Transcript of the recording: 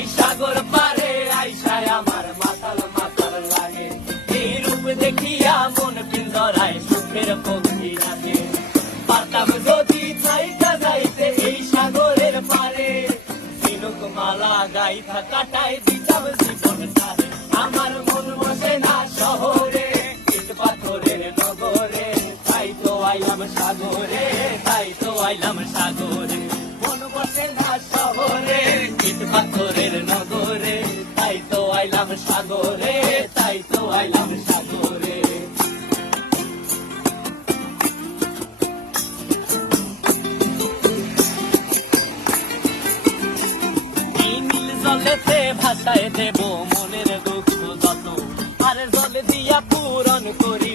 এই সাগর পারে আইসায় আমার মাতাল মাতাল লাগে, এই রূপ দেখিয়া মন পিঞ্জরায় সুখের পক্ষী লাগে। পারতাম যদি চাইতা যাইতে এই সাগরের পারে, ঝিনুক মালা গাইথা কাটাই দিতাম জীবন তারে। আমার মন বসে না শহরে, ইট পাথরের নগরে, তাই তো আইলাম সাগরে, তাই তো আইলাম সাগরে। মন বসে না শহরে, ইট পাথরের নগরে, তাই তো আইলাম সাগরে, তাই তো আইলাম সাগরে। জলেতে ভাসায় দেব মনের দুঃখ যত, আর জল দিয়া পূরণ করি